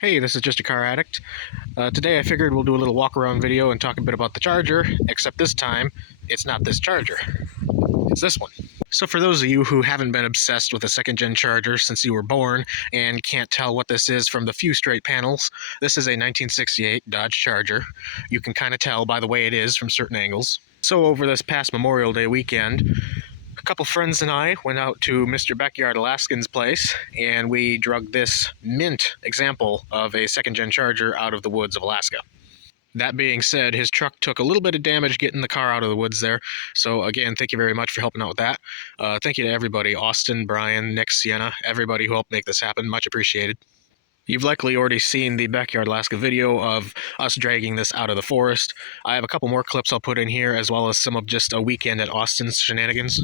Hey, this is just a car addict. Today I figured we'll do a little walk around video and talk a bit about the Charger, except this time it's not this Charger, it's this one. So for those of you who haven't been obsessed with a second gen Charger since you were born and can't tell what this is from the few straight panels, this is a 1968 Dodge Charger. You can kind of tell by the way it is from certain angles. So over this past Memorial Day weekend, a couple friends and I went out to Mr. Backyard Alaskan's place, and we drug this mint example of a second-gen Charger out of the woods of Alaska. That being said, his truck took a little bit of damage getting the car out of the woods there. So again, thank you very much for helping out with that. Thank you to everybody, Austin, Brian, Nick, Sienna, everybody who helped make this happen. Much appreciated. You've likely already seen the Backyard Alaska video of us dragging this out of the forest. I have a couple more clips I'll put in here, as well as some of just a weekend at Austin's shenanigans.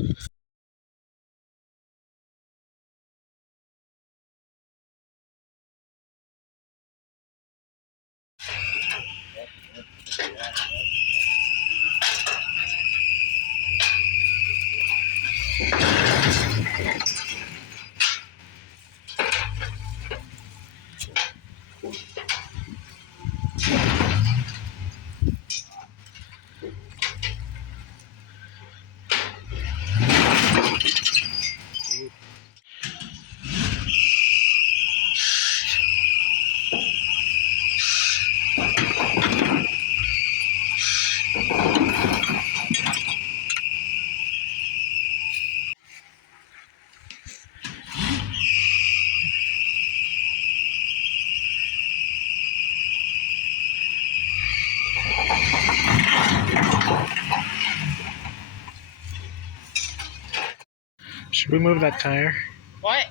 Should we move that tire? What?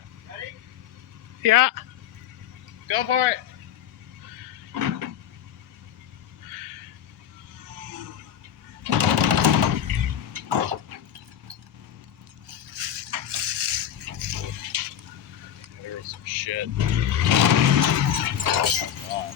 Yeah. Go for it. There's some shit. Oh my god.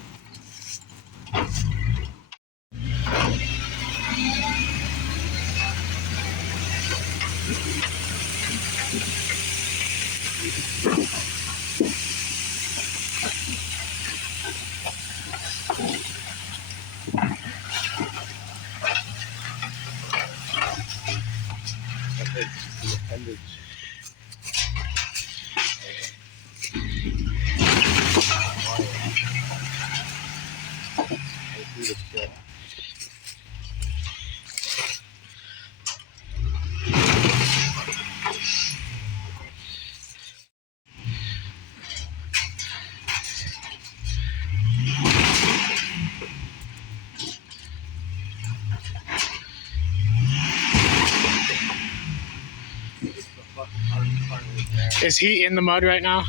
Is he in the mud right now?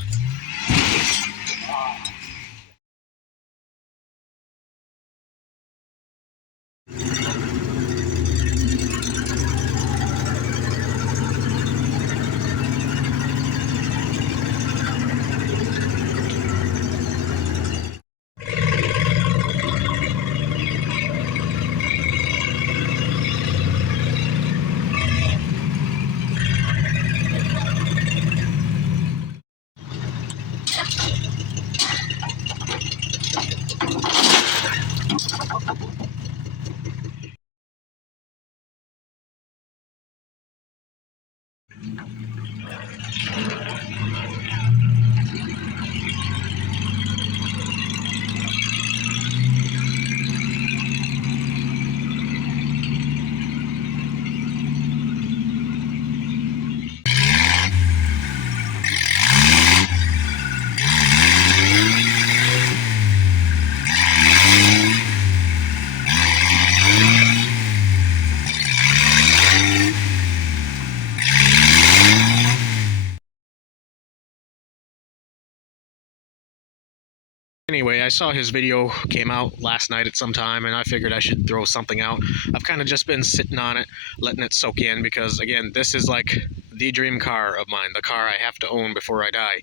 Anyway, I saw his video came out last night at some time, and I figured I should throw something out. I've kind of just been sitting on it, letting it soak in, because again, this is like the dream car of mine, the car I have to own before I die.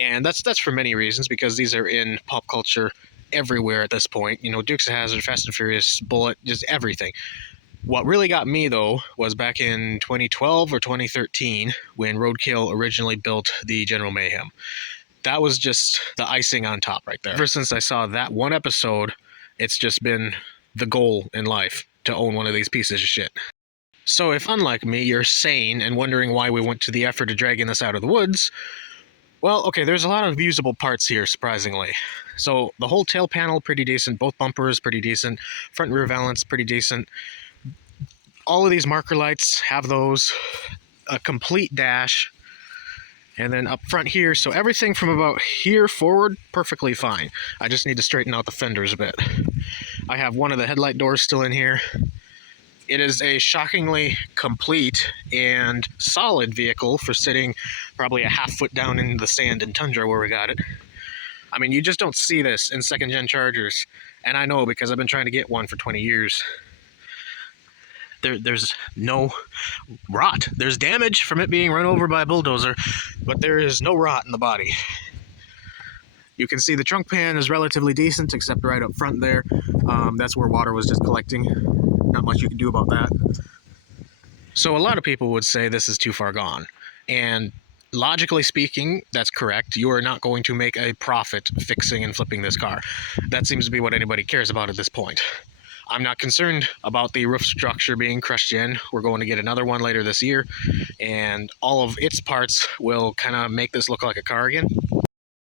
And that's for many reasons, because these are in pop culture everywhere at this point. You know, Dukes of Hazzard, Fast and Furious, Bullet, just everything. What really got me, though, was back in 2012 or 2013 when Roadkill originally built the General Mayhem. that was just the icing on top right there. Ever since I saw that one episode, it's just been the goal in life to own one of these pieces of shit. So if, unlike me, you're sane and wondering why we went to the effort of dragging this out of the woods, well, okay, there's a lot of usable parts here, surprisingly. So the whole tail panel, pretty decent. Both bumpers, pretty decent. Front and rear valance, pretty decent. All of these marker lights have those. A complete dash. And then up front here, so everything from about here forward, perfectly fine. I just need to straighten out the fenders a bit. I have one of the headlight doors still in here. It is a shockingly complete and solid vehicle for sitting probably a half foot down in the sand and tundra where we got it. I mean, you just don't see this in second-gen Chargers. And I know because I've been trying to get one for 20 years. There's no rot. There's damage from it being run over by a bulldozer, but there is no rot in the body. You can see the trunk pan is relatively decent, except right up front there. That's where water was just collecting. Not much you can do about that. So a lot of people would say this is too far gone. And logically speaking, that's correct. You are not going to make a profit fixing and flipping this car. That seems to be what anybody cares about at this point. I'm not concerned about the roof structure being crushed in. We're going to get another one later this year, and all of its parts will kind of make this look like a car again.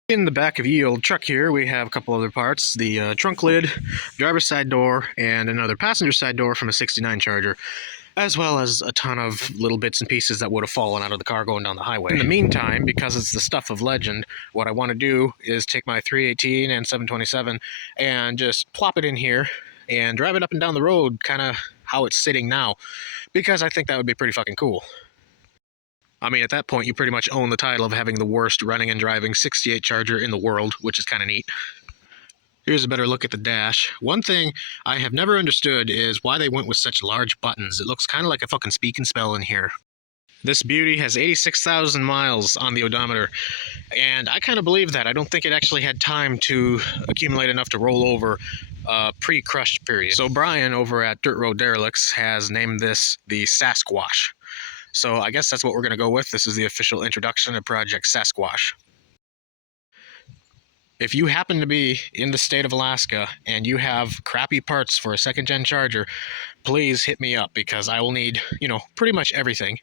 In the back of the old truck here, we have a couple other parts. The trunk lid, driver's side door, and another passenger side door from a 69 Charger, as well as a ton of little bits and pieces that would have fallen out of the car going down the highway. In the meantime, because it's the stuff of legend, what I want to do is take my 318 and 727 and just plop it in here and drive it up and down the road kind of how it's sitting now, because I think that would be pretty fucking cool. I mean, at that point, you pretty much own the title of having the worst running and driving 68 Charger in the world, which is kind of neat. Here's a better look at the dash. One thing I have never understood is why they went with such large buttons. It looks kind of like a fucking speak and spell in here. This beauty has 86,000 miles on the odometer, and I kind of believe that. I don't think it actually had time to accumulate enough to roll over pre-crushed period. So Brian over at Dirt Road Derelicts has named this the Sasquatch. So I guess that's what we're going to go with. This is the official introduction of Project Sasquatch. If you happen to be in the state of Alaska and you have crappy parts for a second-gen Charger, please hit me up because I will need, pretty much everything.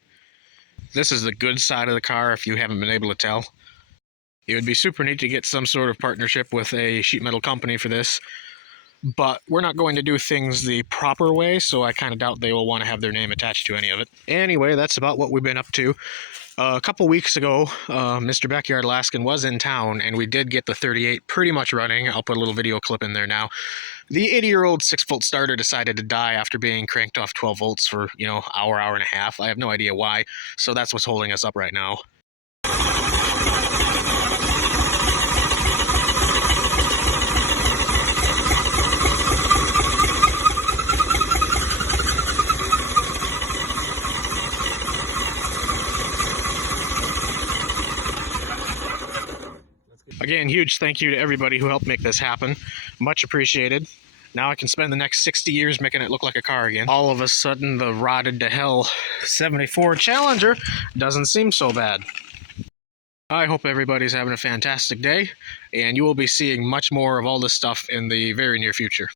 This is the good side of the car if you haven't been able to tell. It would be super neat to get some sort of partnership with a sheet metal company for this, but we're not going to do things the proper way, so I kind of doubt they will want to have their name attached to any of it. Anyway, that's about what we've been up to. A couple weeks ago, Mr. Backyard Alaskan was in town, and we did get the 38 pretty much running. I'll put a little video clip in there now. The 80-year-old 6-volt starter decided to die after being cranked off 12 volts for, hour and a half. I have no idea why, so that's what's holding us up right now. Again, huge thank you to everybody who helped make this happen. Much appreciated. Now I can spend the next 60 years making it look like a car again. All of a sudden, the rotted to hell 74 Challenger doesn't seem so bad. I hope everybody's having a fantastic day, and you will be seeing much more of all this stuff in the very near future.